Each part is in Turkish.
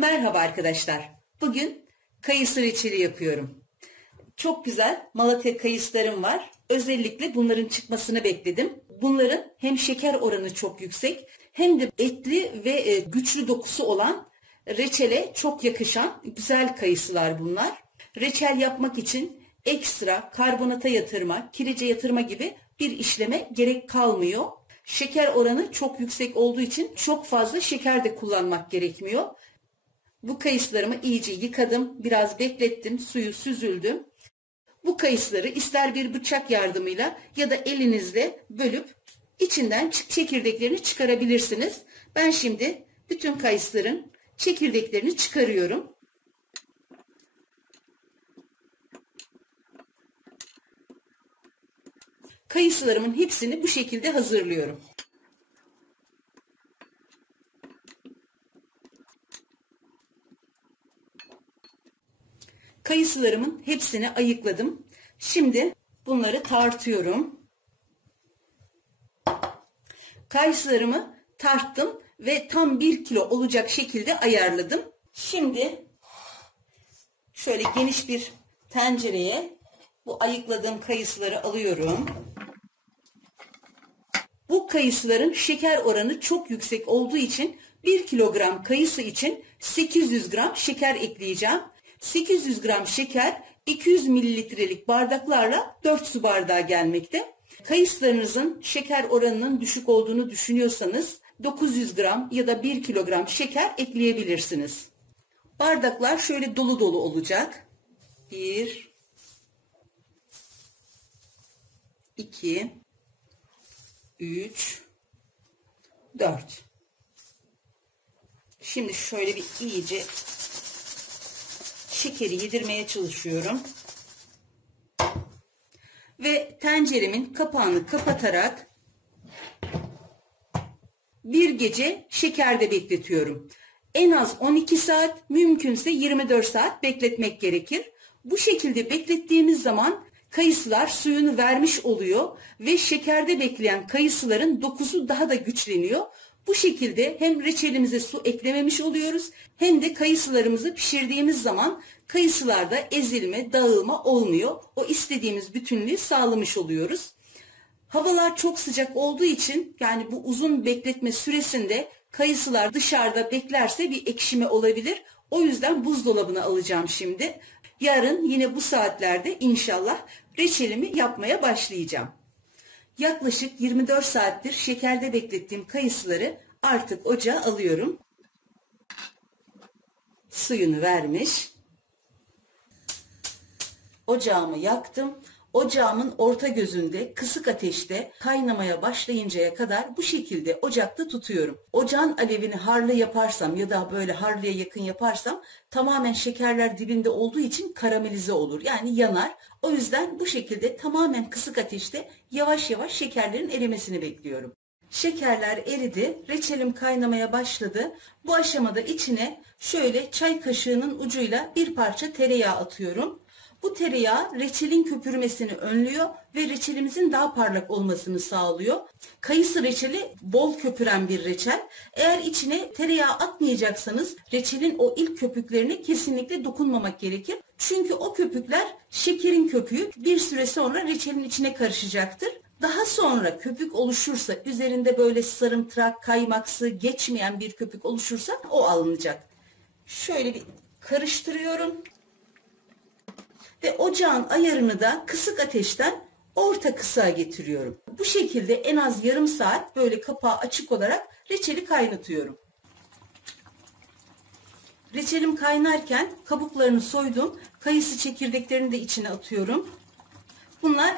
Merhaba arkadaşlar. Bugün kayısı reçeli yapıyorum. Çok güzel Malatya kayısılarım var. Özellikle bunların çıkmasını bekledim. Bunların hem şeker oranı çok yüksek hem de etli ve güçlü dokusu olan reçele çok yakışan güzel kayısılar bunlar. Reçel yapmak için ekstra karbonata yatırma, kirece yatırma gibi bir işleme gerek kalmıyor. Şeker oranı çok yüksek olduğu için çok fazla şeker de kullanmak gerekmiyor. Bu kayısılarımı iyice yıkadım, biraz beklettim, suyu süzüldü. Bu kayısıları ister bir bıçak yardımıyla ya da elinizle bölüp içinden çekirdeklerini çıkarabilirsiniz. Ben şimdi bütün kayısıların çekirdeklerini çıkarıyorum. Kayısılarımın hepsini bu şekilde hazırlıyorum. Kayısılarımın hepsini ayıkladım. Şimdi bunları tartıyorum. Kayısılarımı tarttım ve tam 1 kilo olacak şekilde ayarladım. Şimdi şöyle geniş bir tencereye bu ayıkladığım kayısıları alıyorum. Bu kayısıların şeker oranı çok yüksek olduğu için 1 kilogram kayısı için 800 gram şeker ekleyeceğim. 800 gram şeker 200 mililitrelik bardaklarla 4 su bardağı gelmekte. Kayısılarınızın şeker oranının düşük olduğunu düşünüyorsanız 900 gram ya da 1 kilogram şeker ekleyebilirsiniz. Bardaklar şöyle dolu dolu olacak. 1, 2, 3, 4. Şimdi şöyle bir iyice şekeri yedirmeye çalışıyorum. Ve tenceremin kapağını kapatarak bir gece şekerde bekletiyorum. En az 12 saat, mümkünse 24 saat bekletmek gerekir. Bu şekilde beklettiğimiz zaman kayısılar suyunu vermiş oluyor ve şekerde bekleyen kayısıların dokusu daha da güçleniyor. Bu şekilde hem reçelimize su eklememiş oluyoruz hem de kayısılarımızı pişirdiğimiz zaman kayısılarda ezilme, dağılma olmuyor. O istediğimiz bütünlüğü sağlamış oluyoruz. Havalar çok sıcak olduğu için yani bu uzun bekletme süresinde kayısılar dışarıda beklerse bir ekşime olabilir. O yüzden buzdolabına alacağım şimdi. Yarın yine bu saatlerde inşallah reçelimi yapmaya başlayacağım. Yaklaşık 24 saattir şekerde beklettiğim kayısıları artık ocağa alıyorum. Suyunu vermiş. Ocağımı yaktım. Ocağımın orta gözünde kısık ateşte kaynamaya başlayıncaya kadar bu şekilde ocakta tutuyorum. Ocağın alevini harlı yaparsam ya da böyle harlıya yakın yaparsam tamamen şekerler dibinde olduğu için karamelize olur. Yani yanar. O yüzden bu şekilde tamamen kısık ateşte yavaş yavaş şekerlerin erimesini bekliyorum. Şekerler eridi, reçelim kaynamaya başladı. Bu aşamada içine şöyle çay kaşığının ucuyla bir parça tereyağı atıyorum. Bu tereyağı reçelin köpürmesini önlüyor ve reçelimizin daha parlak olmasını sağlıyor. Kayısı reçeli bol köpüren bir reçel. Eğer içine tereyağı atmayacaksanız reçelin o ilk köpüklerine kesinlikle dokunmamak gerekir. Çünkü o köpükler şekerin köpüğü, bir süre sonra reçelin içine karışacaktır. Daha sonra köpük oluşursa, üzerinde böyle sarımtırak, kaymaksı, geçmeyen bir köpük oluşursa o alınacak. Şöyle bir karıştırıyorum. Ve ocağın ayarını da kısık ateşten orta kısığa getiriyorum. Bu şekilde en az yarım saat böyle kapağı açık olarak reçeli kaynatıyorum. Reçelim kaynarken kabuklarını soydum. Kayısı çekirdeklerini de içine atıyorum. Bunlar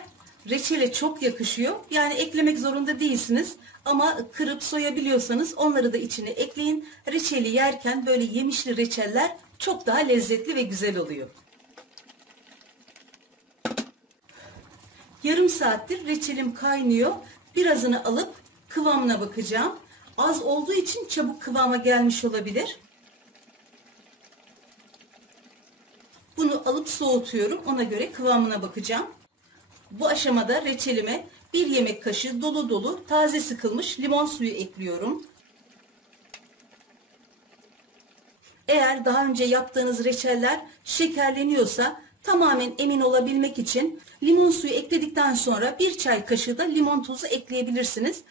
reçele çok yakışıyor. Yani eklemek zorunda değilsiniz. Ama kırıp soyabiliyorsanız onları da içine ekleyin. Reçeli yerken böyle yemişli reçeller çok daha lezzetli ve güzel oluyor. Yarım saattir reçelim kaynıyor. Birazını alıp kıvamına bakacağım. Az olduğu için çabuk kıvama gelmiş olabilir. Bunu alıp soğutuyorum. Ona göre kıvamına bakacağım. Bu aşamada reçelime 1 yemek kaşığı dolu dolu taze sıkılmış limon suyu ekliyorum. Eğer daha önce yaptığınız reçeller şekerleniyorsa tamamen emin olabilmek için limon suyu ekledikten sonra 1 çay kaşığı da limon tuzu ekleyebilirsiniz.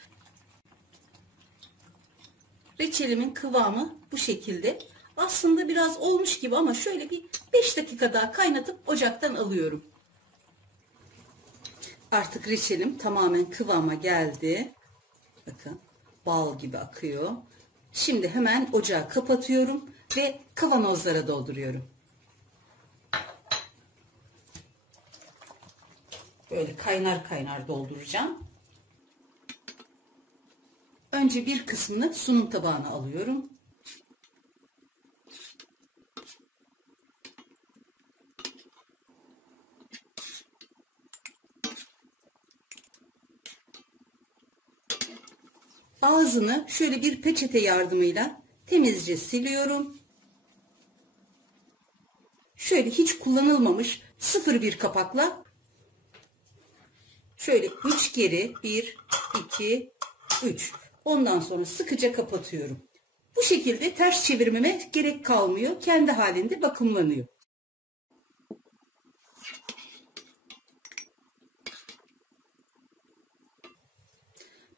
Reçelimin kıvamı bu şekilde. Aslında biraz olmuş gibi ama şöyle bir 5 dakika daha kaynatıp ocaktan alıyorum. Artık reçelim tamamen kıvama geldi. Bakın bal gibi akıyor. Şimdi hemen ocağı kapatıyorum ve kavanozlara dolduruyorum. Böyle kaynar kaynar dolduracağım. Önce bir kısmını sunum tabağına alıyorum. Ağzını şöyle bir peçete yardımıyla temizce siliyorum. Şöyle hiç kullanılmamış 0,1 kapakla şöyle 3 kere 1, 2, 3. Ondan sonra sıkıca kapatıyorum. Bu şekilde ters çevirmeme gerek kalmıyor. Kendi halinde vakumlanıyor.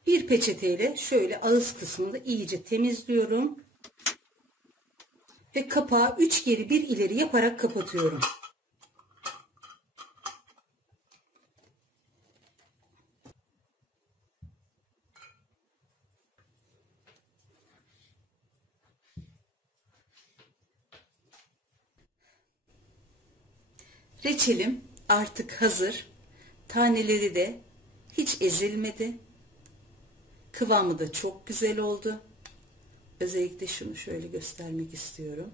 Bir peçeteyle şöyle ağız kısmını iyice temizliyorum. Ve kapağı 3 geri 1 ileri yaparak kapatıyorum. Reçelim artık hazır. Taneleri de hiç ezilmedi. Kıvamı da çok güzel oldu. Özellikle şunu şöyle göstermek istiyorum.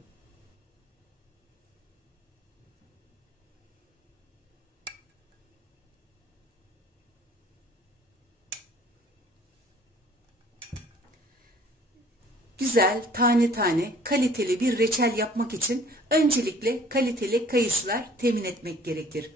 Güzel, tane tane, kaliteli bir reçel yapmak için öncelikle kaliteli kayısılar temin etmek gerekir.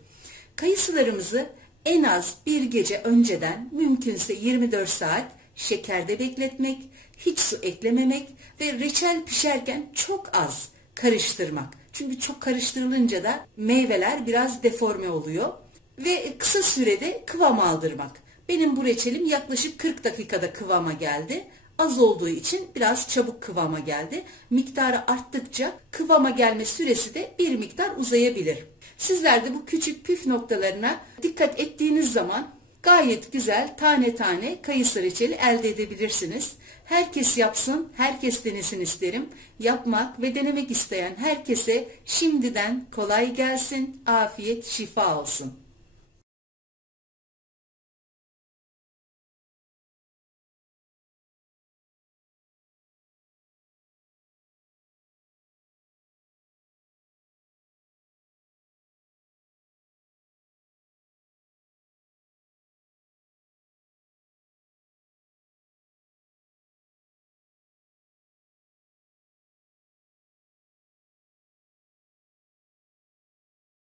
Kayısılarımızı en az bir gece önceden, mümkünse 24 saat şekerde bekletmek, hiç su eklememek ve reçel pişerken çok az karıştırmak. Çünkü çok karıştırılınca da meyveler biraz deforme oluyor ve kısa sürede kıvam aldırmak. Benim bu reçelim yaklaşık 40 dakikada kıvama geldi. Az olduğu için biraz çabuk kıvama geldi. Miktarı arttıkça kıvama gelme süresi de bir miktar uzayabilir. Sizler de bu küçük püf noktalarına dikkat ettiğiniz zaman gayet güzel tane tane kayısı reçeli elde edebilirsiniz. Herkes yapsın, herkes denesin isterim. Yapmak ve denemek isteyen herkese şimdiden kolay gelsin, afiyet, şifa olsun.